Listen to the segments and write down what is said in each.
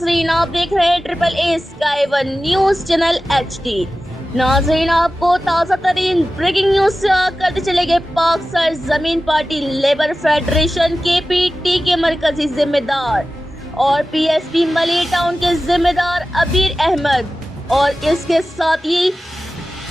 नाजरीन, आप देख रहे हैं triple A Sky One news channel HD। नाजरीन, आपको ताज़ा तरीन ब्रेकिंग न्यूज से करते चलेंगे। पाक सर जमीन पार्टी लेबर फेडरेशन KPT के मरकजी जिम्मेदार और PSP मलिर टाउन के जिम्मेदार अबीर अहमद और इसके साथ ही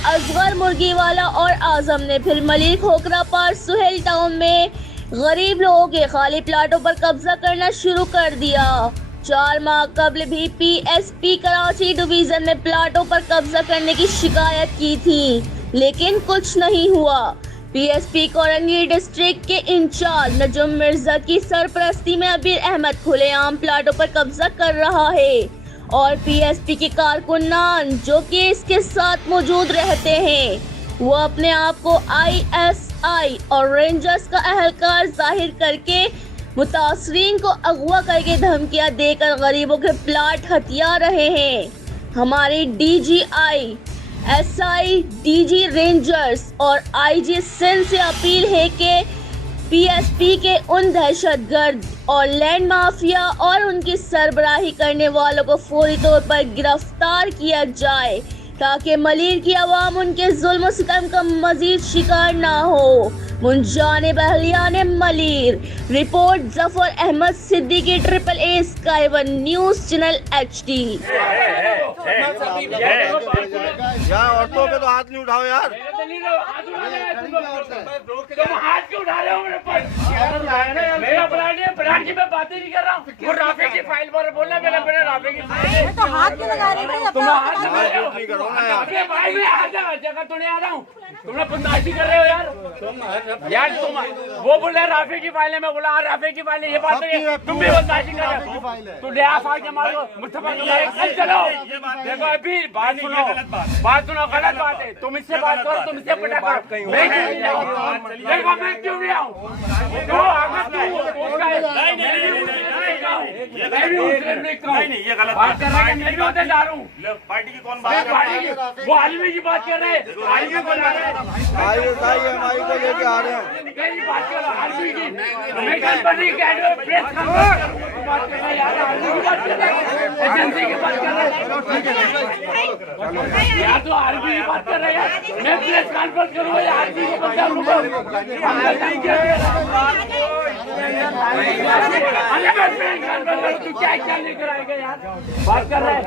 असगर मुर्गीवाला और आजम ने फिर मलिर खोखरा पार सुहेल टाउन में गरीब लोगों के खाली प्लाटों पर कब्जा करना शुरू कर दिया। 4 माह कबल भी PSP कराची डिवीजन में प्लाटों पर कब्जा करने की शिकायत की थी, लेकिन कुछ नहीं हुआ। PSP कोरंगी डिस्ट्रिक्ट के इंचार्ज नजुम मिर्जा की सरपरस्ती में अबीर अहमद खुलेआम प्लाटों पर कब्जा कर रहा है और PSP के कारकुनान जो कि इसके साथ मौजूद रहते हैं, वो अपने आप को ISI और रेंजर्स का अहलकार जाहिर करके मुतासरीन को अगवा करके धमकियां देकर गरीबों के प्लाट हथिया रहे हैं। हमारी DGI, SI, DG रेंजर्स और IG सिंध से अपील है कि PSP के उन दहशतगर्द और लैंड माफिया और उनकी सरबराही करने वालों को फौरी तौर पर गिरफ्तार किया जाए ताकि मलिर की आवाम उनके जुल्म सितम का मजीद शिकार ना हो। मुंजाने बहलियाने मलिर। Report Zafar Ahmed Siddiqui, triple A Sky One news channel HD। यार औरतों पे तो हाथ नहीं उठाओ यार। तुम हाथ क्यों उठा रहे हो मेरे पर? मेरा प्लाट की मैं बातें नहीं कर रहा हूँ। वो राफे की फाइल पर बोलना, मेरे राफे की फाइल तो हाथ क्यों लगा रहे हैं? तुम हाथ नहीं करो ना यार। भाई मैं आ जगह तो नहीं आ रहा हूँ, तुम लोग बदमाशी कर रहे हो यार। तुम वो बोल रहे राफे की फाइल है, मैं बोला हाँ राफे की फाइल है, ये बात नहीं। तुम भी बदमाशी कर रहे हो। तू ले आ फाइल के मारो मुस्तफा चलो। देखो अभी बात सुनो, गलत बात है। तुम इससे बात करो, तुम इससे पटा करो। देखो मैं क्यों नहीं आऊँ? नहीं ये गलत बात कर रहा है, मैं भी होते जा रहा हूँ। पार्टी की कौन बात कर रहा है? वो आलमी की बात कर रहे हैं, आलमी को ला रहे हैं। हमारी को लेके आ रहे हैं। कहीं बात कर रहा है आलमी की, मैं कंपनी के प्रेस कॉन्फ्रेंस बात कर रहा है यार। आलमी की बात कर रहा है, एजेंसी की बात कर रहा है यार। तो आलमी की बात कर रहे हैं, मैं प्रेस कॉन्फ्रेंस करूँगा यार। आलमी को बचा लूँगा। तू क्या क्या लेकर आएगा यार? बात कर रहा है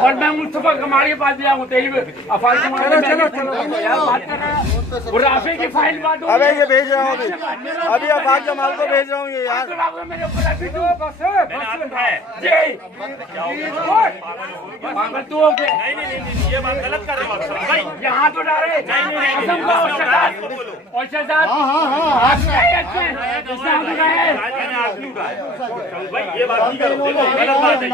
और मैं मुस्तफा कमाल के पास भी आऊँ। तेरी अफाल चलो यार बात कर रहा है। वो राफे की फाइल बात हो। अबे ये भेज रहा हूँ अभी अफाज जमाल को भेज रहा हूँ ये यार। मेरे ऊपर अभी तू पागल तू हो गया। नहीं ये बात गलत कर रहे हो यहाँ तो डाले और शहजाद भाई ये बात नहीं करो, गलत बात है।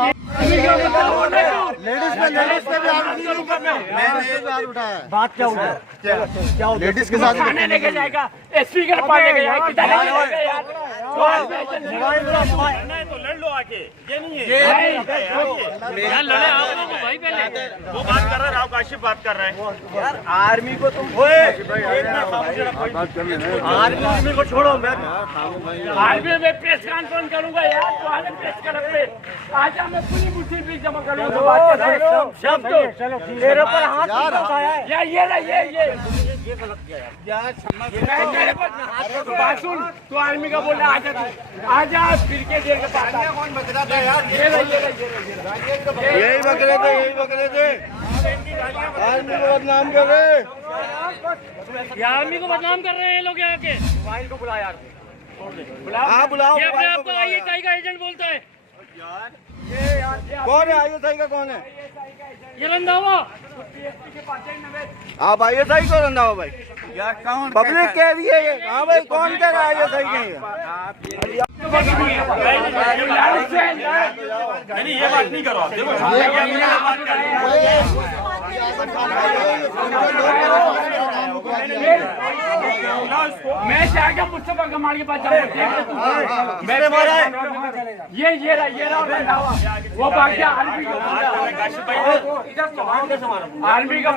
लेडीज पे भी हाथ उठाया। बात क्या हुआ? क्या लेडीज के साथ थाने लेके जाएगा, स्पीकर पर लेके जाएगा। तो लड़ लो आके, ये नहीं है यार। लड़े आप भाई पहले वो बात कर रहा है, राव काशिफ बात कर रहे हैं यार। आर्मी को तुम आर्मी को छोड़ो। मैं आर्मी में प्रेस कॉन्फ्रेंस करूंगा यार। तो आज प्रेस कर आज मैं पूरी मुट्ठी भी जमा करूंगा। बात कर रहे हैं शब्द तेरे पर हाथ यार। ये गलत किया यार। बात सुन, तू आर्मी का बोल रहा है, आजा तू आजा फिर के देर के पास। कौन बच रहा था यार? यही बकरे थे आर्मी को बदनाम कर रहे हैं। आर्मी को बदनाम कर रहे हैं लोग यहाँ के। मोबाइल को बुला यार, हाँ बुलाओ। ये अपने आप को ISI का एजेंट बोलता है। कौन है ISI का? कौन है ये रंधावा? आप ISI को रंधावा भाई यार? कौन पब्लिक कह रही है ये? हाँ भाई कौन कह रहा है ISI नहीं है? नहीं ये बात नहीं करो। मैं जाएगा मुस्तफा कमाल के पास जाऊंगा। मेरे मारा है ये रहा वो भाग गया। आर्मी का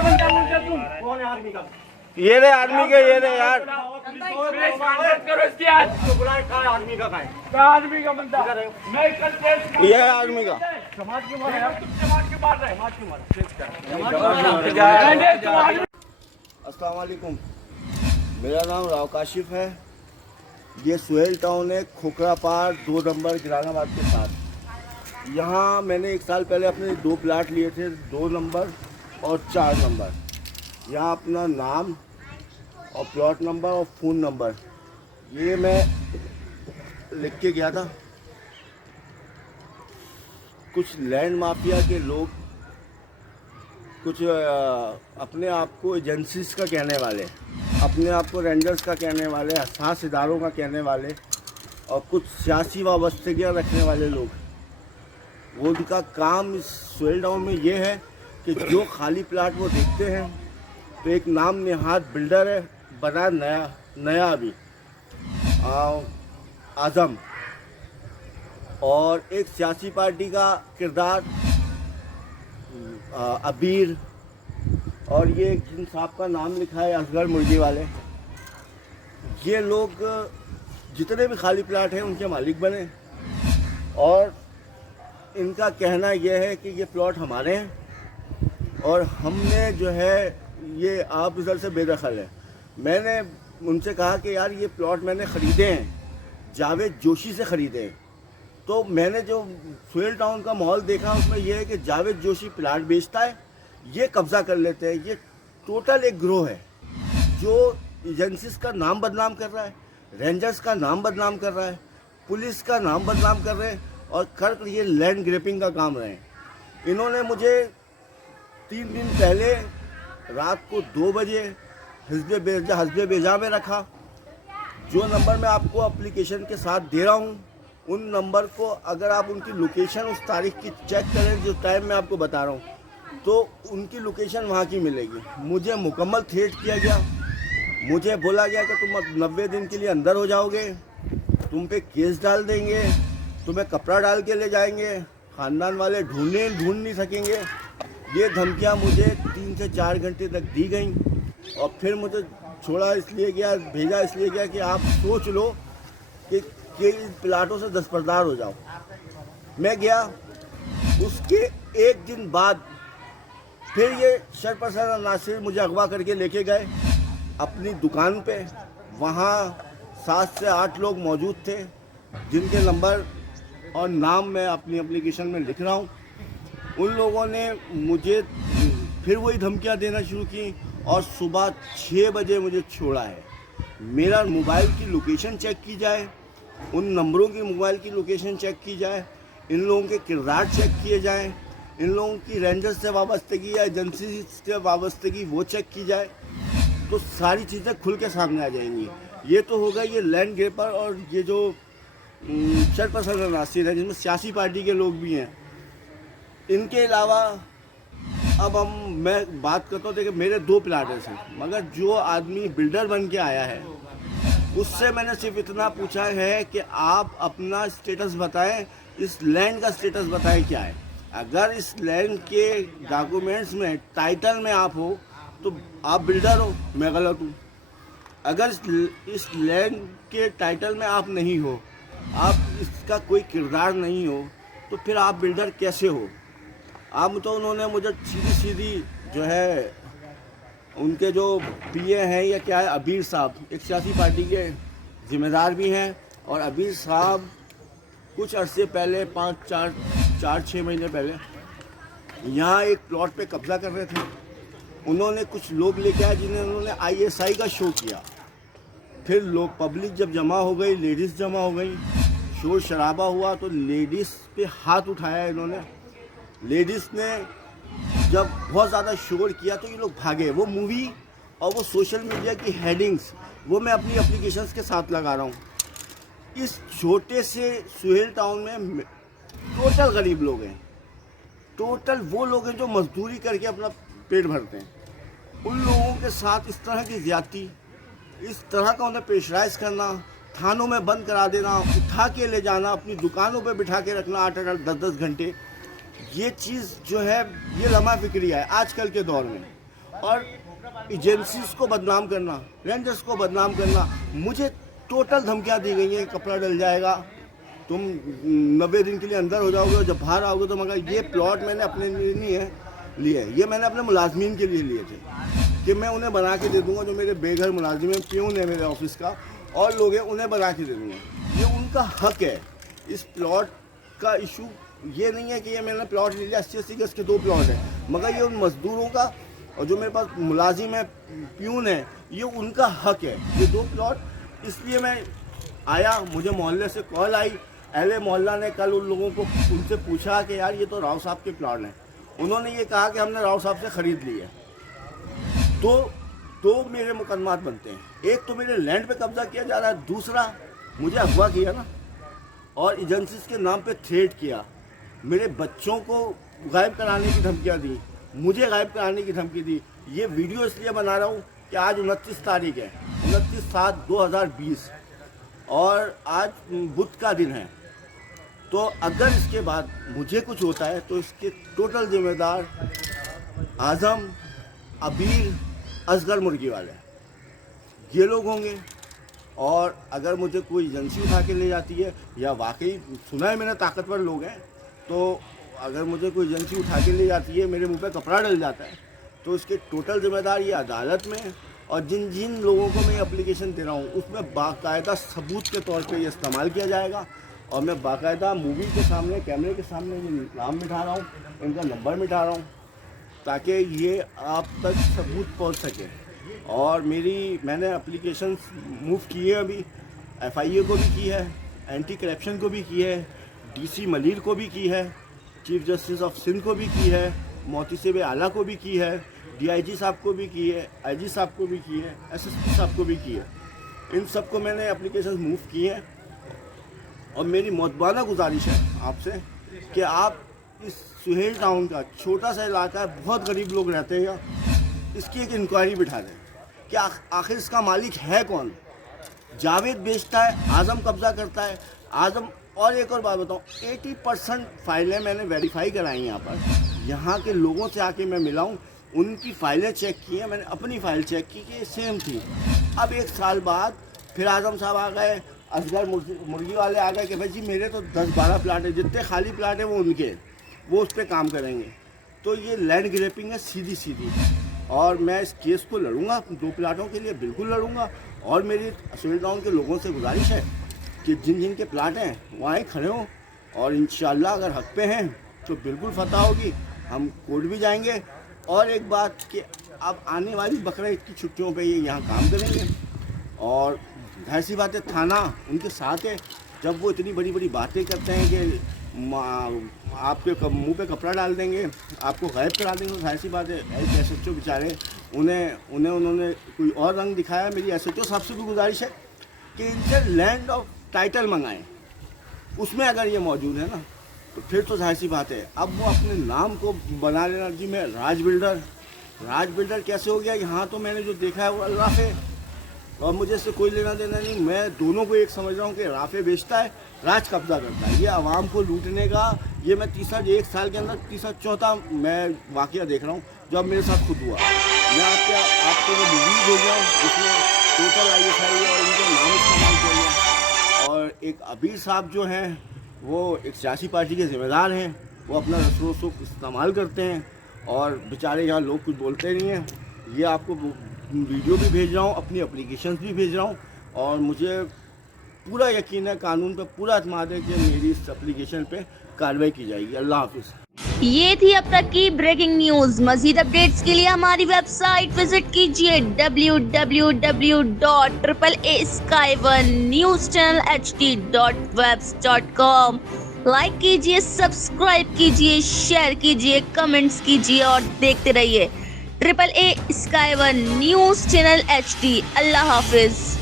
बंदा मुझे तुम कौन है? आर्मी का ये रे आर्मी के, ये रे यार। प्लीज कांटेक्ट करो इसकी आज। आर्मी का कहाँ आदमी का बंदा? मैं कल केस ये है आर्मी का। समाज क्यों मार रहे हैं? तुम समाज क्यों मार रहे हैं? अस्सलाम वालेकुम, मेरा नाम राव काशिफ है। ये सुहेल टाउन है, खोखरा पार 2 नंबर गिरानाबाद के साथ। यहाँ मैंने 1 साल पहले अपने 2 प्लाट लिए थे, 2 नंबर और 4 नंबर। यहाँ अपना नाम और प्लॉट नंबर और फ़ोन नंबर ये मैं लिख के गया था। कुछ लैंड माफिया के लोग, कुछ अपने आप को एजेंसीज का कहने वाले, अपने आप को रेंजर्स का कहने वाले, हसास इदारों का कहने वाले और कुछ सियासी वाबस्तगियाँ रखने वाले लोग, वो उनका काम इस सुहेल टाउन में ये है कि जो खाली प्लाट वो देखते हैं तो एक नाम नेहाद बिल्डर है, बना नया अभी आज़म, और एक सियासी पार्टी का किरदार अबीर, और ये जिन साहब का नाम लिखा है असगर मुर्गी वाले, ये लोग जितने भी खाली प्लाट हैं उनके मालिक बने। और इनका कहना यह है कि ये प्लॉट हमारे हैं और हमने जो है ये आप इधर से बेदखल है। मैंने उनसे कहा कि यार ये प्लॉट मैंने ख़रीदे हैं, जावेद जोशी से ख़रीदे हैं। तो मैंने जो सुहेल टाउन का माहौल देखा उसमें यह है कि जावेद जोशी प्लाट बेचता है, ये कब्ज़ा कर लेते हैं। ये टोटल एक ग्रोह है जो एजेंसीज का नाम बदनाम कर रहा है, रेंजर्स का नाम बदनाम कर रहा है, पुलिस का नाम बदनाम कर रहे हैं और कर ये लैंड ग्रैपिंग का काम रहे हैं। इन्होंने मुझे 3 दिन पहले रात को 2 बजे हस्बे बेजा में रखा। जो नंबर मैं आपको एप्लीकेशन के साथ दे रहा हूँ उन नंबर को अगर आप उनकी लोकेशन उस तारीख की चेक करें जो टाइम मैं आपको बता रहा हूँ तो उनकी लोकेशन वहाँ की मिलेगी। मुझे मुकम्मल थ्रेट किया गया, मुझे बोला गया कि तुम 90 दिन के लिए अंदर हो जाओगे, तुम पे केस डाल देंगे, तुम्हें कपड़ा डाल के ले जाएंगे, ख़ानदान वाले ढूंढ नहीं सकेंगे। ये धमकियाँ मुझे 3 से 4 घंटे तक दी गई और फिर मुझे छोड़ा इसलिए गया, भेजा इसलिए गया कि आप सोच लो कि इन प्लाटों से दस्तबरदार हो जाओ। मैं गया, उसके 1 दिन बाद फिर ये शरपसर नासिर मुझे अगवा करके लेके गए अपनी दुकान पे। वहाँ 7 से 8 लोग मौजूद थे जिनके नंबर और नाम मैं अपनी एप्लीकेशन में लिख रहा हूँ। उन लोगों ने मुझे फिर वही धमकियाँ देना शुरू की और सुबह 6 बजे मुझे छोड़ा है। मेरा मोबाइल की लोकेशन चेक की जाए, उन नंबरों की मोबाइल की लोकेशन चेक की जाए, इन लोगों के किरदार चेक किए जाएं, इन लोगों की रेंजर्स से वाबस्तगी या एजेंसी से वाबस्तगी वो चेक की जाए, तो सारी चीज़ें खुल के सामने आ जाएंगी। ये तो होगा ये लैंड ग्रैपर और ये जो शरपसर नासिर है जिसमें सियासी पार्टी के लोग भी हैं। इनके अलावा अब मैं बात करता हूँ, देखिए मेरे 2 प्लाट हैं, मगर जो आदमी बिल्डर बन के आया है उससे मैंने सिर्फ इतना पूछा है कि आप अपना स्टेटस बताएं, इस लैंड का स्टेटस बताएं क्या है। अगर इस लैंड के डॉक्यूमेंट्स में टाइटल में आप हो तो आप बिल्डर हो, मैं गलत हूँ। अगर इस लैंड के टाइटल में आप नहीं हो, आप इसका कोई किरदार नहीं हो, तो फिर आप बिल्डर कैसे हो? आप तो उन्होंने मुझे सीधी जो है उनके जो पीए हैं या क्या है, अबीर साहब एक सियासी पार्टी के ज़िम्मेदार भी हैं, और अबीर साहब कुछ अरसे पहले 4-6 महीने पहले यहाँ एक प्लॉट पे कब्ज़ा कर रहे थे। उन्होंने कुछ लोग लेके आए जिन्हें उन्होंने ISI का शो किया। फिर लोग पब्लिक जब जमा हो गई, लेडीज़ जमा हो गई, शोर शराबा हुआ तो लेडीज़ पे हाथ उठाया इन्होंने। लेडीज़ ने जब बहुत ज़्यादा शोर किया तो ये लोग भागे। वो मूवी और वो सोशल मीडिया की हेडिंग्स वो मैं अपनी एप्लीकेशंस के साथ लगा रहा हूँ। इस छोटे से सुहेल टाउन में टोटल गरीब लोग हैं, टोटल वो लोग हैं जो मजदूरी करके अपना पेट भरते हैं। उन लोगों के साथ इस तरह की ज़्यादती, इस तरह का उन्हें प्रेशराइज करना, थानों में बंद करा देना, उठा के ले जाना, अपनी दुकानों पे बिठा के रखना 8-8, 10-10 घंटे, ये चीज़ जो है ये लम्हा फिक्रिया है आजकल के दौर में। और एजेंसीज को बदनाम करना, रेंजर्स को बदनाम करना। मुझे टोटल धमकियाँ दी गई हैं, कपड़ा डल जाएगा, तुम 90 दिन के लिए अंदर हो जाओगे और जब बाहर आओगे तो मगर ये प्लॉट मैंने अपने लिए नहीं है लिए, ये मैंने अपने मुलाजमीन के लिए लिए थे कि मैं उन्हें बना के दे दूंगा। जो मेरे बेघर मुलाजिम हैं, प्यून है मेरे ऑफिस का और लोग हैं, उन्हें बना के दे दूंगा। ये उनका हक है। इस प्लॉट का इशू ये नहीं है कि ये मैंने प्लॉट ले लिया, 80 गज के 2 प्लॉट हैं, मगर ये उन मजदूरों का और जो मेरे पास मुलाजिम है, प्यून है, ये उनका हक है। ये 2 प्लॉट इसलिए मैं आया, मुझे मोहल्ले से कॉल आई, अहले मोहल्ला ने कल उन लोगों को उनसे पूछा कि यार ये तो राव साहब के प्लॉट हैं। उन्होंने ये कहा कि हमने राव साहब से ख़रीद ली है। तो मेरे मुकदमात बनते हैं। एक तो मेरे लैंड पे कब्जा किया जा रहा है, दूसरा मुझे अगवा किया ना और एजेंसीज के नाम पे थ्रेट किया। मेरे बच्चों को गायब कराने की धमकियाँ दी, मुझे गायब कराने की धमकी दी। ये वीडियो इसलिए बना रहा हूँ कि आज 29 तारीख है, 29/7/2020 और आज बुध का दिन है। तो अगर इसके बाद मुझे कुछ होता है तो इसके टोटल जिम्मेदार आज़म, अबीर, असगर मुर्गी वाले ये लोग होंगे। और अगर मुझे कोई एजेंसी उठा के ले जाती है या वाकई सुना है मैंने ताकतवर लोग हैं, तो अगर मुझे कोई एजेंसी उठा के ले जाती है, मेरे मुंह पे कपड़ा डल जाता है, तो इसके टोटल जिम्मेदार ये अदालत में है। और जिन जिन लोगों को मैं एप्लीकेशन दे रहा हूँ उसमें बाकायदा सबूत के तौर पे ये इस्तेमाल किया जाएगा। और मैं बाकायदा मूवी के सामने, कैमरे के सामने ये नाम मिटा रहा हूँ, इनका नंबर मिटा रहा हूँ ताकि ये आप तक सबूत पहुँच सके। और मैंने एप्लीकेशन मूव की है, अभी FIA को भी की है, एंटी करप्शन को भी की है, DC मलिर को भी की है, चीफ जस्टिस ऑफ सिंध को भी की है, मोहतसिब आला को भी की है, DIG साहब को भी की है, IG साहब को भी की है, SSP साहब को भी की है। इन सब को मैंने एप्लीकेशन मूव की हैं। और मेरी मौतबाना गुजारिश है आपसे कि आप इस सुहेल टाउन का छोटा सा इलाका है, बहुत गरीब लोग रहते हैं यहाँ, इसकी एक इंक्वायरी बिठा दें कि आखिर इसका मालिक है कौन। जावेद बेचता है, आज़म कब्जा करता है। आज़म, और एक और बात बताऊँ, 80% फाइलें मैंने वेरीफाई कराई यहाँ पर। यहाँ के लोगों से आके मैं मिला हूँ, उनकी फाइलें चेक की हैं, मैंने अपनी फ़ाइल चेक की कि सेम थी। अब 1 साल बाद फिर आज़म साहब आ गए, असगर मुर्गी वाले आ गए कि भाई जी मेरे तो 10-12 प्लाट है, जितने खाली प्लाट है वो उनके, वो उस पर काम करेंगे। तो ये लैंड ग्रैपिंग है सीधी सीधी। और मैं इस केस को लड़ूंगा, 2 प्लाटों के लिए बिल्कुल लड़ूंगा। और मेरी सुहेल टाउन के लोगों से गुजारिश है कि जिन जिन के प्लाट हैं वहाँ ही खड़े हों, और इंशाल्लाह अगर हक पे हैं तो बिल्कुल फतह होगी, हम कोर्ट भी जाएंगे। और एक बात कि अब आने वाली बकरीद की छुट्टियों पे ये यहाँ काम करेंगे, और जाहिर सी बात है थाना उनके साथ है। जब वो इतनी बड़ी बड़ी बातें करते हैं कि आपके मुंह पे कपड़ा डाल देंगे, आपको गायब करा देंगे, तो जाहिर सी बात है SHO बेचारे उन्होंने कोई और रंग दिखाया। मेरी SHO साहब से भी गुजारिश है कि इनसे लैंड ऑफ टाइटल मंगाएं, उसमें अगर ये मौजूद है ना तो फिर तो जाहिर सी बात है अब वो अपने नाम को बना लेना। जी मैं राज बिल्डर कैसे हो गया? यहाँ तो मैंने जो देखा है वो अल्लाह है, और मुझे इससे कोई लेना देना नहीं। मैं दोनों को एक समझ रहा हूँ कि राफे बेचता है, राज कब्जा करता है। ये आवाम को लूटने का ये मैं 1 साल के अंदर 3-4 मैं वाक़या देख रहा हूँ जो अब मेरे साथ खुद हुआ। मैं आपको वो मूवी भेज रहा हूँ जिसमें टोटल ISI और इनके नाम इस्तेमाल किए गए। और एक अबीर साहब जो हैं वो एक सियासी पार्टी के ज़िम्मेदार हैं, वो अपना रसूख इस्तेमाल करते हैं और बेचारे यहाँ लोग कुछ बोलते नहीं हैं। ये आपको वीडियो भी भेज रहा हूँ, अपनी एप्लीकेशंस भी भेज रहा हूँ, और मुझे पूरा यकीन है, कानून पे पूरा एतमाद है कि मेरी इस एप्लीकेशन पे कार्रवाई की जाएगी। अल्लाह हाफिज़। ये थी अब तक की ब्रेकिंग न्यूज। मजीद अपडेट्स के लिए हमारी वेबसाइट विजिट कीजिए www.AAA-1newschannelhd.webs.com। लाइक कीजिए, सब्सक्राइब कीजिए, शेयर कीजिए, कमेंट्स कीजिए और देखते रहिए AAA Sky 1 news channel HD। अल्लाह हाफिज।